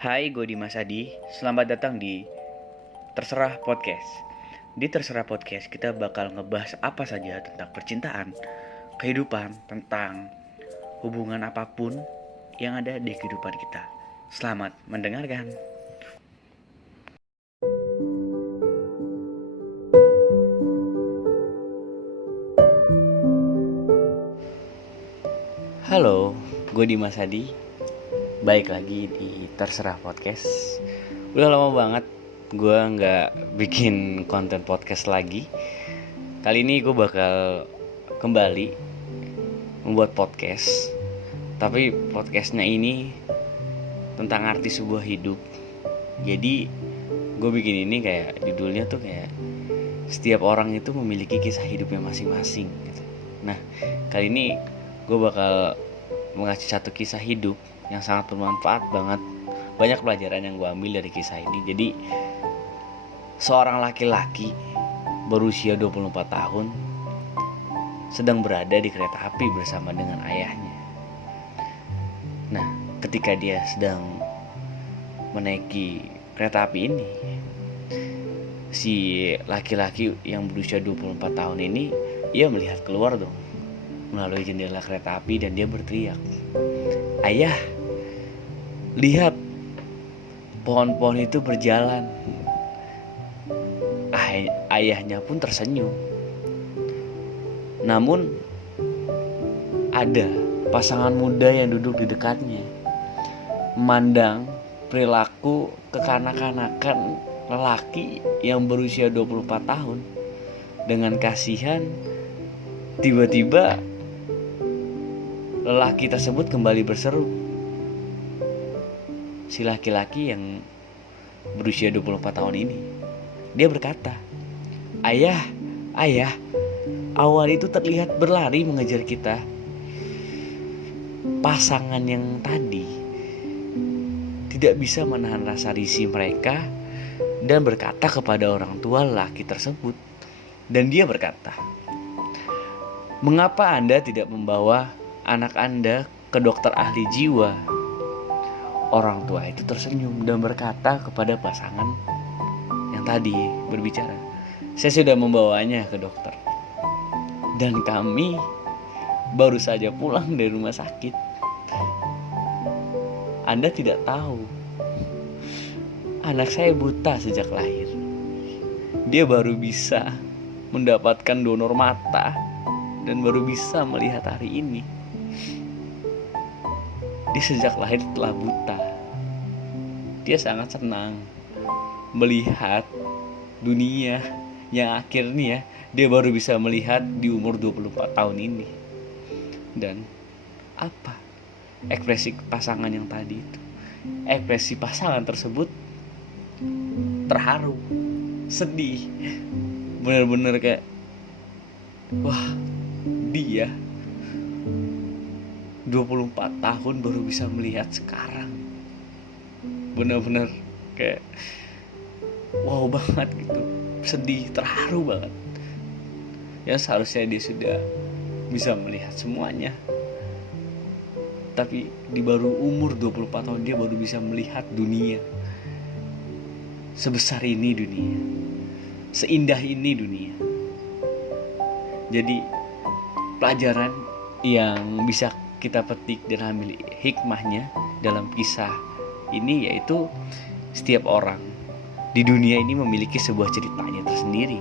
Hai, gue Dimas Adi. Selamat datang di Terserah Podcast. Di Terserah Podcast kita bakal ngebahas apa saja tentang percintaan, kehidupan, tentang hubungan apapun yang ada di kehidupan kita. Selamat mendengarkan. Halo, gue Dimas Adi. Baik lagi di Terserah Podcast. Udah lama banget gue gak bikin konten podcast lagi. Kali ini gue bakal kembali membuat podcast. Tapi podcastnya ini tentang arti sebuah hidup. Jadi gue bikin ini kayak judulnya tuh kayak setiap orang itu memiliki kisah hidupnya masing-masing gitu. Nah, kali ini gue bakal mengasih satu kisah hidup yang sangat bermanfaat banget. Banyak pelajaran yang gue ambil dari kisah ini. Jadi seorang laki-laki berusia 24 tahun sedang berada di kereta api bersama dengan ayahnya. Nah, ketika dia sedang menaiki kereta api ini, si laki-laki yang berusia 24 tahun ini, ia melihat keluar dong melalui jendela kereta api dan dia berteriak, "Ayah, lihat, pohon-pohon itu berjalan." Ayahnya pun tersenyum. Namun ada pasangan muda yang duduk di dekatnya, memandang perilaku kekanak-kanakan lelaki yang berusia 24 tahun. Dengan kasihan, tiba-tiba lelaki tersebut kembali berseru. Si laki-laki yang berusia 24 tahun ini, dia berkata, Ayah, awan itu terlihat berlari mengejar kita." Pasangan yang tadi tidak bisa menahan rasa risih mereka dan berkata kepada orang tua lelaki tersebut. Dan dia berkata, "Mengapa Anda tidak membawa anak Anda ke dokter ahli jiwa?" Orang tua itu tersenyum dan berkata kepada pasangan yang tadi berbicara, "Saya sudah membawanya ke dokter. Dan kami baru saja pulang dari rumah sakit. Anda tidak tahu, anak saya buta sejak lahir. Dia baru bisa mendapatkan donor mata dan baru bisa melihat hari ini. Dia sejak lahir telah buta. Dia sangat senang melihat dunia yang akhirnya dia baru bisa melihat di umur 24 tahun ini." Dan apa ekspresi pasangan yang tadi itu? Ekspresi pasangan tersebut terharu, sedih, benar-benar kayak, wah, dia 24 tahun baru bisa melihat sekarang. Benar-benar kayak wow banget gitu. Sedih, terharu banget. Ya seharusnya dia sudah bisa melihat semuanya. Tapi di baru umur 24 tahun dia baru bisa melihat dunia. Sebesar ini dunia. Seindah ini dunia. Jadi pelajaran yang bisa kita petik dan ambil hikmahnya dalam kisah ini yaitu setiap orang di dunia ini memiliki sebuah ceritanya tersendiri.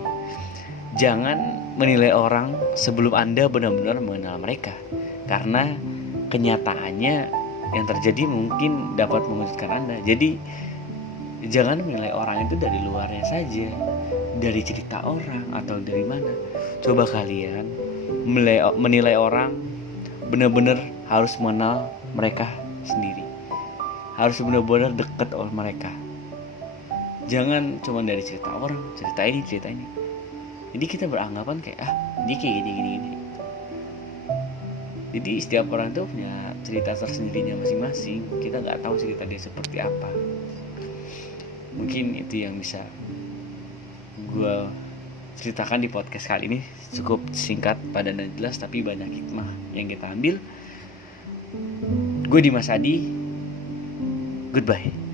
Jangan menilai orang sebelum Anda benar-benar mengenal mereka, karena kenyataannya yang terjadi mungkin dapat mengejutkan Anda. Jadi jangan menilai orang itu dari luarnya saja, dari cerita orang atau dari mana. Coba kalian menilai orang, benar-benar harus mengenal mereka sendiri, harus benar-benar dekat oleh mereka. Jangan cuma dari cerita orang, cerita ini. Jadi kita beranggapan kayak dia kayak gini. Jadi setiap orang tuh punya cerita tersendirinya masing-masing. Kita nggak tahu cerita dia seperti apa. Mungkin itu yang bisa gue ceritakan di podcast kali ini. Cukup singkat, padat dan jelas, tapi banyak hikmah yang kita ambil. Gue Dimas Adi. Goodbye.